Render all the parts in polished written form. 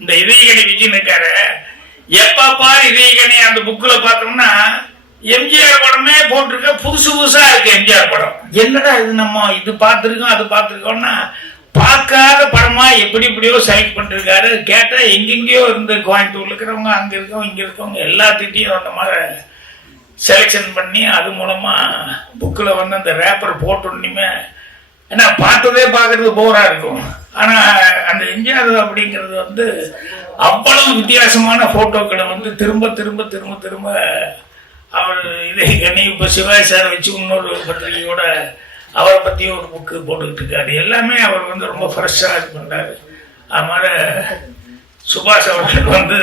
இந்த இதயகணி விஜய் இருக்காரு, எப்ப பாரு இதயகணி அந்த புக்ல பார்த்தோம்னா எம்ஜிஆர் படமே போட்டிருக்க, புதுசு புதுசா இருக்கு எம்ஜிஆர் படம். என்னடா இது, நம்ம இது பார்த்துருக்கோம் அது பார்த்துருக்கோம்னா பார்க்காத படமா எப்படி எப்படியோ செலக்ட் பண்ணிருக்காரு. கேட்டா எங்கெங்கயோ இருந்து கோயம்புத்தூர்ல இருக்கிறவங்க, அங்க இருக்கவங்க, இங்க இருக்கவங்க எல்லாத்திட்டையும் அந்த மாதிரி செலெக்ஷன் பண்ணி அது மூலமா புக்கில் வந்து அந்த ரேப்பர் போட்டோன்னுமே, ஏன்னா பார்த்ததே பார்க்கறது போரா இருக்கும். ஆனா அந்த எம்ஜிஆர் அப்படிங்கிறது வந்து அவ்வளவு வித்தியாசமான போட்டோக்களை வந்து திரும்ப திரும்ப திரும்ப திரும்ப அவர் இதை கண்ணி இப்போ சிவாஜி சார் வச்சு இன்னொரு பத்திரிகையோட அவரை பற்றி ஒரு புக்கு போட்டுக்கிட்டு இருக்காரு. எல்லாமே அவர் வந்து ரொம்ப ஃப்ரெஷ்ஷாக இது பண்ணுறாரு. அது மாதிரி சுபாஷ் அவர்கள் வந்து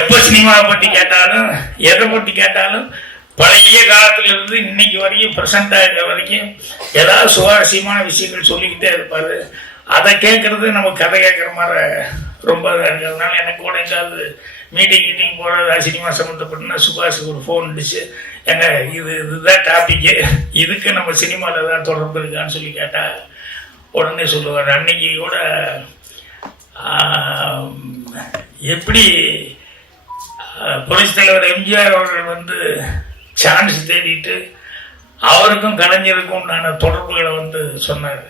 எப்போ சினிமாவை பற்றி கேட்டாலும் எதை பற்றி கேட்டாலும் பழைய காலத்துல இருந்து இன்னைக்கு வரைக்கும் ப்ரெசண்டா இருக்கிற வரைக்கும் ஏதாவது சுவாரஸ்யமான விஷயங்கள் சொல்லிக்கிட்டே இருப்பாரு. அதை கேட்கறது நம்ம கதை கேட்குற மாதிரி ரொம்ப இதாக இருக்கிறதுனால எனக்கு கூட எங்காவது மீட்டிங் போகிறதா சினிமா சம்மந்தப்பட்டுனா சுபாஷுக்கு ஒரு ஃபோன் அடிச்சு, எங்க இதுதான் டாபிக்கு, இதுக்கு நம்ம சினிமாவில் ஏதாவது தொடர்பு இருக்கான்னு சொல்லி கேட்டால் உடனே சொல்லுவார். அன்னைக்கு கூட எப்படி புரட்சித் தலைவர் எம்ஜிஆர் அவர்கள் வந்து சான்ஸ் தேடிட்டு அவருக்கும் கலைஞருக்கும் உண்டான தொடர்புகளை வந்து சொன்னார்.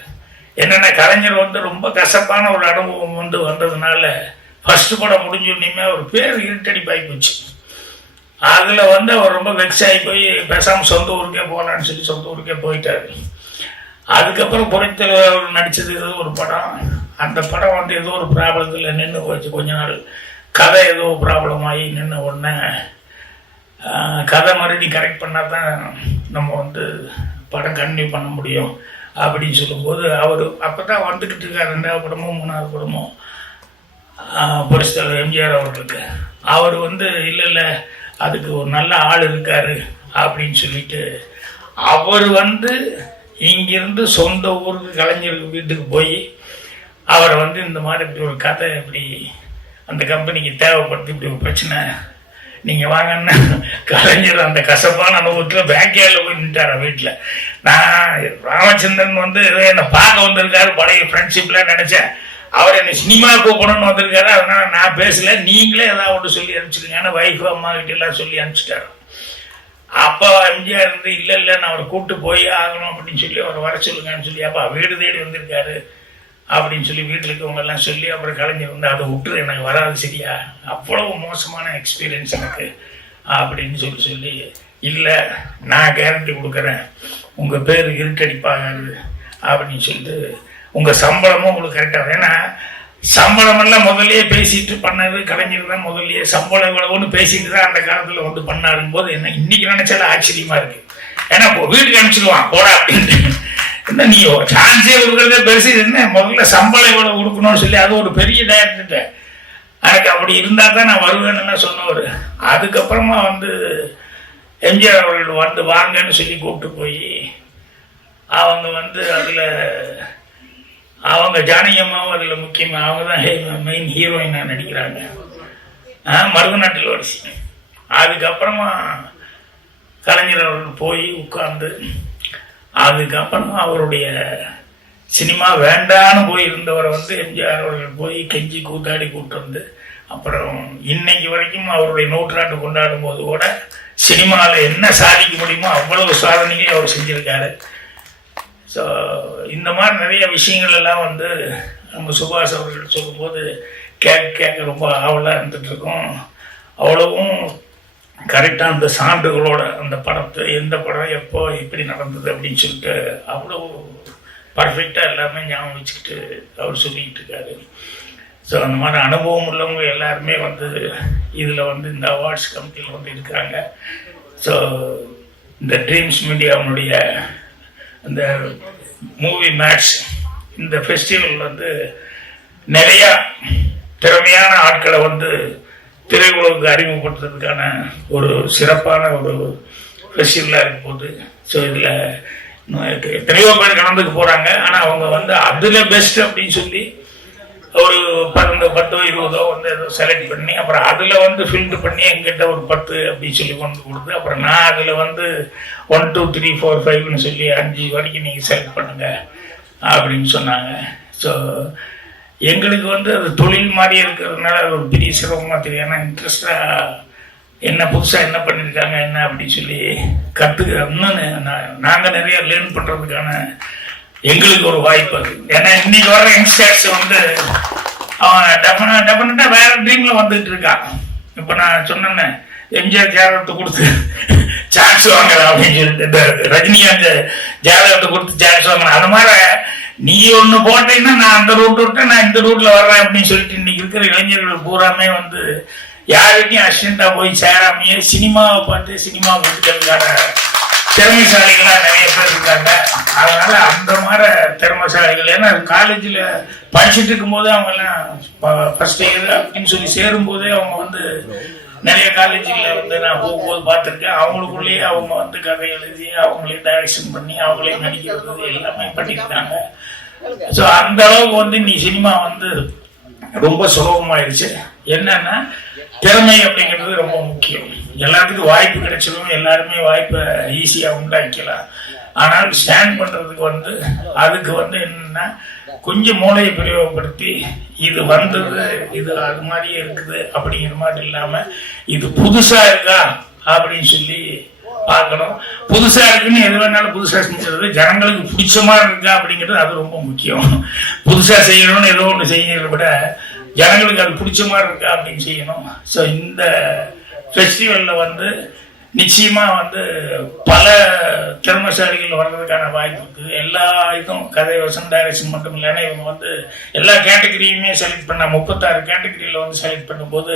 என்னென்ன கலைஞர் வந்து ரொம்ப கசப்பான ஒரு அனுபவம் வந்து வந்ததுனால ஃபர்ஸ்ட் படம் முடிஞ்சோடனே அவர் பேர் இருட்டடிப்பாகி போச்சு. அதில் வந்து அவர் ரொம்ப வெக்ஸ் ஆகி போய் பேசாமல் சொந்த ஊருக்கே போகலான்னு சொல்லி சொந்த ஊருக்கே போயிட்டார். அதுக்கப்புறம் புரட்சித் தலைவர் நடித்தது ஏதோ ஒரு படம், அந்த படம் வந்து ஏதோ ஒரு ப்ராப்ளத்தில் நின்று போச்சு. கொஞ்ச நாள் கதை ஏதோ ப்ராப்ளம் ஆகி நின்று உடனே கதை மறுபடி கரெக்ட் பண்ணால் தான் நம்ம வந்து படம் கண்டினியூ பண்ண முடியும் அப்படின்னு சொல்லும்போது அவர் அப்போ தான் வந்துக்கிட்டு இருக்கார். 2வது படமும் 3வது படமும் புரட்சித் தலைவர் எம்ஜிஆர் அவர்களுக்கு. அவர் வந்து இல்லை அதுக்கு ஒரு நல்ல ஆள் இருக்கார் அப்படின்னு சொல்லிட்டு அவர் வந்து இங்கிருந்து சொந்த ஊருக்கு கலைஞருக்கு வீட்டுக்கு போய் அவரை வந்து இந்த மாதிரி இப்படி ஒரு கதை இப்படி அந்த கம்பெனிக்கு தேவைப்படுது, இப்படி ஒரு பிரச்சனை, நீங்கள் வாங்கன்னா கலைஞர் அந்த கசப்பான அனுபவத்தில் பேக்யார்டில் போய் நின்ட்டார் வீட்டில். நான் ராமச்சந்திரன் வந்து என்னை பார்க்க வந்திருக்காரு, பழைய ஃப்ரெண்ட்ஷிப்லாம் நினச்சேன். அவர் என்னை சினிமா கூப்பிடணும்னு வந்திருக்காரு, அதனால் நான் பேசலை, நீங்களே ஏதாவது ஒன்று சொல்லி அனுப்பிச்சிருங்கன்னு வைஃப் அம்மா கிட்ட எல்லாம் சொல்லி அனுப்பிச்சிட்டாரு. அப்போ எம்ஜிஆர் இருந்து இல்லை நான் அவரை கூப்பிட்டு போய் ஆகணும் அப்படின்னு சொல்லி அவர் வர சொல்லுங்கன்னு சொல்லி, அப்போ வீடு தேடி வந்திருக்காரு அப்படின்னு சொல்லி வீட்டில் இருக்கவங்கெல்லாம் சொல்லி அப்புறம் கலைஞர் வந்து அதை விட்டு எனக்கு வராது சரியா, அவ்வளவு மோசமான எக்ஸ்பீரியன்ஸ் எனக்கு அப்படின்னு சொல்லி இல்லை நான் கேரண்டி கொடுக்குறேன், உங்கள் பேர் இருட்டடிப்பாகாது அப்படின்னு சொல்லிட்டு உங்கள் சம்பளமும் உங்களுக்கு கரெக்டாக. ஏன்னா சம்பளமெல்லாம் முதல்லையே பேசிட்டு பண்ணது கலைஞர் தான். முதல்லையே சம்பளம் இவ்வளவுன்னு பேசிட்டு தான் அந்த காலத்தில் வந்து பண்ணாருங்க போது என்ன இன்னைக்கு நினைச்சாலும் ஆச்சரியமா இருக்கு. ஏன்னா வீட்டுக்கு அனுப்பிச்சிடுவான் போடா அப்படின்ட்டு, என்ன நீ சான்ஸே கொடுக்குறதே பெருசு, என்ன முதல்ல சம்பளம் இவ்வளவு கொடுக்கணும்னு சொல்லி அது ஒரு பெரிய டைரக்டர்கிட்ட எனக்கு அப்படி இருந்தால் தான் நான் வருவேன்னு சொன்னவர். அதுக்கப்புறமா வந்து எம்ஜிஆர் அவர்கள் வந்து வாங்கன்னு சொல்லி கூப்பிட்டு போய் அவங்க வந்து அதில் அவங்க ஜானகியம்மாவும் அதில் முக்கியமாக அவங்க தான் மெயின் ஹீரோயினாக நடிக்கிறாங்க, மருதநாட்டில் வரிசை. அதுக்கப்புறமா கலைஞர் அவர்கள் போய் உட்கார்ந்து அதுக்கப்புறமா அவருடைய சினிமா வேண்டான்னு போய் இருந்தவரை வந்து எம்ஜிஆர் அவர்கள் போய் கெஞ்சி கூத்தாடி கூப்பிட்டு வந்து அப்புறம் இன்னைக்கு வரைக்கும் அவருடைய 100ஆண்டு கொண்டாடும் போது கூட சினிமாவில் என்ன சாதிக்க முடியுமோ அவ்வளவு சாதனைகளை அவர் செஞ்சிருக்காரு. ஸோ இந்த மாதிரி நிறைய விஷயங்கள் எல்லாம் வந்து நம்ம சுபாஷ் அவர்கள் சொல்லும்போது கேட்க ரொம்ப ஆவலாக இருந்துகிட்ருக்கோம். அவ்வளவும் கரெக்டாக அந்த சான்றுகளோட அந்த படத்தை எந்த படம் எப்போ எப்படி நடந்தது அப்படின்னு சொல்லிட்டு அவ்வளோ பர்ஃபெக்டாக எல்லாமே ஞாபகம் வச்சுக்கிட்டு அவர் சொல்லிக்கிட்டு இருக்காரு. ஸோ அந்த மாதிரி அனுபவம் உள்ளவங்க எல்லாருமே வந்து இதில் வந்து இந்த அவார்ட்ஸ் கமிட்டியில் வந்து இருக்கிறாங்க. ஸோ இந்த ட்ரீம்ஸ் மீடியாவுடைய அந்த மூவி மேட்ச் இந்த ஃபெஸ்டிவல் வந்து நிறையா திறமையான ஆட்களை வந்து திரையுலகுக்கு அறிமுகப்படுத்துறதுக்கான ஒரு சிறப்பான ஒரு ஃபெஸ்டிவலாக இருக்கும் போது. ஸோ இதில் எத்தனையோ பேர் கலந்துக்கு போகிறாங்க. ஆனால் அவங்க வந்து அதில் பெஸ்ட் அப்படின்னு சொல்லி ஒரு 10-20 வந்து ஏதோ செலக்ட் பண்ணி அப்புறம் அதில் வந்து ஃபில்ட்ரு பண்ணி எங்கிட்ட ஒரு 10 அப்படின்னு சொல்லி கொண்டு கொடுத்து அப்புறம் நான் அதில் வந்து 1 2 3 4 5ன்னு சொல்லி 5 வரைக்கும் நீங்கள் செலக்ட் பண்ணுங்க அப்படின்னு சொன்னாங்க. ஸோ எங்களுக்கு வந்து அது தொழில் மாதிரி இருக்கிறதுனால அது ஒரு பெரிய சிரமமாக தெரியும். ஏன்னா இன்ட்ரெஸ்டாக என்ன புதுசாக என்ன பண்ணியிருக்காங்க என்ன அப்படின்னு சொல்லி கற்றுக்க இன்னும் நாங்கள் நிறைய லேர்ன் பண்ணுறதுக்கான எங்களுக்கு ஒரு வாய்ப்பு அது. ஏன்னா இன்னைக்கு வர யங்ஸ்டர்ஸ் வந்து அவன் டெஃபினட்டாக வேற ட்ரீமில் வந்துட்டு இருக்கான். இப்போ நான் சொன்னேன்னு எம்ஜிஆர் ஜாதகத்தை கொடுத்து சான்ஸ் வாங்கலாம் அப்படின்னு சொல்லிட்டு, இந்த ரஜினிகாந்த் ஜாதகத்தை கொடுத்து சான்ஸ் வாங்கலாம். அது மாதிரி நீ ஒன்று போட்டீங்கன்னா நான் அந்த ரூட் விட்டேன், நான் இந்த ரூட்ல வர்றேன் அப்படின்னு சொல்லிட்டு இன்னைக்கு இருக்கிற இளைஞர்கள் பூராமே வந்து யாருக்கையும் அசிஸ்டண்டா போய் சேராமையே சினிமாவை பார்த்து சினிமா முடிக்கிறதுக்கான திறமைசாலிகள்லாம் நிறைய பேர் இருக்காங்க. அதனால அந்த மாதிரி திறமைசாலிகள், ஏன்னா காலேஜில் படிச்சுட்டு இருக்கும்போதே அவங்க எல்லாம் ஃபர்ஸ்ட் இயர் அப்படின்னு சொல்லி சேரும்போதே அவங்க வந்து நிறைய காலேஜில் வந்து நான் போகும்போது பார்த்துருக்கேன். அவங்களுக்குள்ளேயே அவங்க வந்து கதை எழுதி அவங்களே டைரக்ஷன் பண்ணி அவங்களே நடிக்கிறது எல்லாமே பண்ணியிருக்காங்க. ஸோ அந்த அளவுக்கு வந்து நீ சினிமா வந்து ரொம்ப சுலபமாயிடுச்சு. என்னன்னா திறமை அப்படிங்கிறது ரொம்ப முக்கியம். எல்லாத்துக்கும் வாய்ப்பு கிடைச்சிடும், எல்லாருமே வாய்ப்பை ஈஸியாக உண்டாக்கலாம். ஆனால் ஸ்டாண்ட் பண்ணுறதுக்கு வந்து அதுக்கு வந்து என்னன்னா கொஞ்சம் மூளையை பிரயோகப்படுத்தி இது வந்தது இது அது மாதிரியே இருக்குது அப்படிங்கிற மாதிரி இல்லாமல் இது புதுசாக இருக்கா அப்படின்னு சொல்லி பார்க்கணும். புதுசாக இருக்குன்னு எது வேணாலும் புதுசாக செஞ்சுறது, ஜனங்களுக்கு பிடிச்ச மாதிரி இருக்கா அப்படிங்கிறது அது ரொம்ப முக்கியம். புதுசாக செய்யணும்னு ஏதோ ஒன்று செய்யறதை விட ஜனங்களுக்கு அது பிடிச்ச மாதிரி இருக்கா அப்படின்னு செய்யணும். ஸோ இந்த ஃபெஸ்டிவலில் வந்து நிச்சயமா வந்து பல திறமைசாலிகள் வர்றதுக்கான வாய்ப்பு இருக்குது. எல்லா இதுவும் கதை வசனம் டைரக்ஷன் மட்டும் இல்லை. ஏன்னா இவங்க வந்து எல்லா கேட்டகரியுமே செலக்ட் பண்ண 36 கேட்டகரியில் வந்து செலக்ட் பண்ணும்போது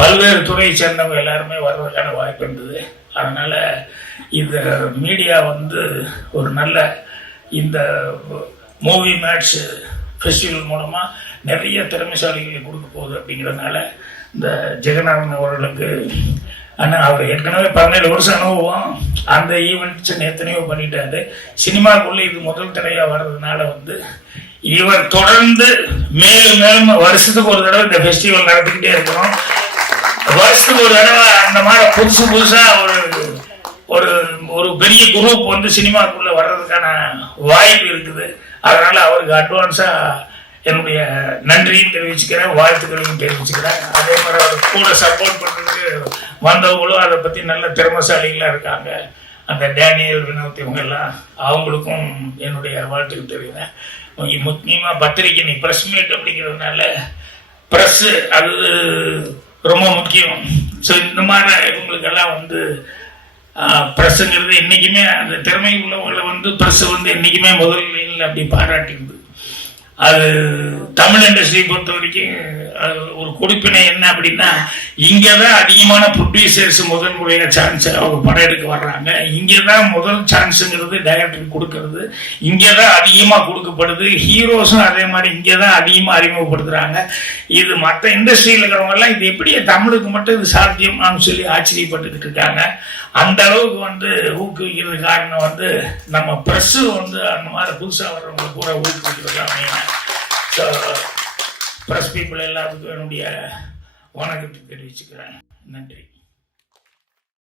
பல்வேறு துறையை சேர்ந்தவங்க எல்லாருமே வர்றதுக்கான வாய்ப்பு இருந்தது. அதனால இந்த மீடியா வந்து ஒரு நல்ல இந்த மூவி மேட்ச் ஃபெஸ்டிவல் மூலமா நிறைய திறமைசாலிகளை கொடுக்க போகுது. அப்படிங்கிறதுனால இந்த ஜெகநாதன் அவர்களுக்கு, ஆனால் அவர் ஏற்கனவே 17 வருஷம் அனுபவம், அந்த ஈவெண்ட்ஸ் எத்தனையோ பண்ணிட்டாரு. சினிமாக்குள்ள இது முதல் தடையாக வர்றதுனால வந்து இவர் தொடர்ந்து மேலும் மேலும் வருஷத்துக்கு ஒரு தடவை இந்த ஃபெஸ்டிவல் நடத்திக்கிட்டே இருக்கணும். வருஷத்துக்கு ஒரு தடவை அந்த மாதிரி புதுசா ஒரு ஒரு பெரிய குரூப் வந்து சினிமாக்குள்ள வர்றதுக்கான வாய்ப்பு இருக்குது. அதனால அவருக்கு அட்வான்ஸா என்னுடைய நன்றியும் தெரிவிச்சுக்கிறேன், வாழ்த்துக்களையும் தெரிவிச்சுக்கிறேன். அதே மாதிரி அவர் கூட சப்போர்ட் பண்ணுறதுக்கு வந்தவங்களும் அதை பற்றி நல்ல திறமைசாலிகளாக இருக்காங்க. அந்த டேனியல் வினோத் இவங்கெல்லாம் அவங்களுக்கும் என்னுடைய வாழ்த்துக்கள் தெரிவிக்கிறேன். முக்கியமாக பத்திரிக்கை நீ ப்ரெஸ் மீட் அப்படிங்கிறதுனால ப்ரெஸ்ஸு அது ரொம்ப முக்கியம். ஸோ இந்த மாதிரி இவங்களுக்கெல்லாம் வந்து ப்ரெஸ்ஸுங்கிறது என்றைக்குமே அந்த திறமை உள்ளவங்களை வந்து ப்ரெஸ்ஸு வந்து என்றைக்குமே முதலில் அப்படி பாராட்டிடுது. அது தமிழ் இண்டஸ்ட்ரியை பொறுத்த வரைக்கும் ஒரு கொடுப்பினை என்ன அப்படின்னா, இங்கே தான் அதிகமான ப்ரொடியூசர்ஸ் முதல் முறையாக சான்ஸ் அவங்க படம் எடுக்க வர்றாங்க. இங்கே தான் முதல் சான்ஸுங்கிறது டைரக்டருக்கு கொடுக்கறது, இங்கே தான் அதிகமாக கொடுக்கப்படுது. ஹீரோஸும் அதே மாதிரி இங்கே தான் அதிகமாக அறிமுகப்படுத்துகிறாங்க. இது மற்ற இண்டஸ்ட்ரியில் இருக்கிறவங்கெல்லாம் இது எப்படி தமிழுக்கு மட்டும் இது சாத்தியம்னு சொல்லி ஆச்சரியப்பட்டுக்கிட்டு இருக்காங்க. அந்த அளவுக்கு வந்து ஊக்குவிக்கிறது காரணம் வந்து நம்ம ப்ரெஸ்ஸு வந்து அந்த மாதிரி புதுசாக வர்றவங்களை கூட ஊக்குவிக்கிறது தான். ஸோ ப்ரெஸ் பீப்புள் எல்லாத்துக்கும் என்னுடைய வணக்கத்தை தெரிவிச்சுக்கிறேன். நன்றி.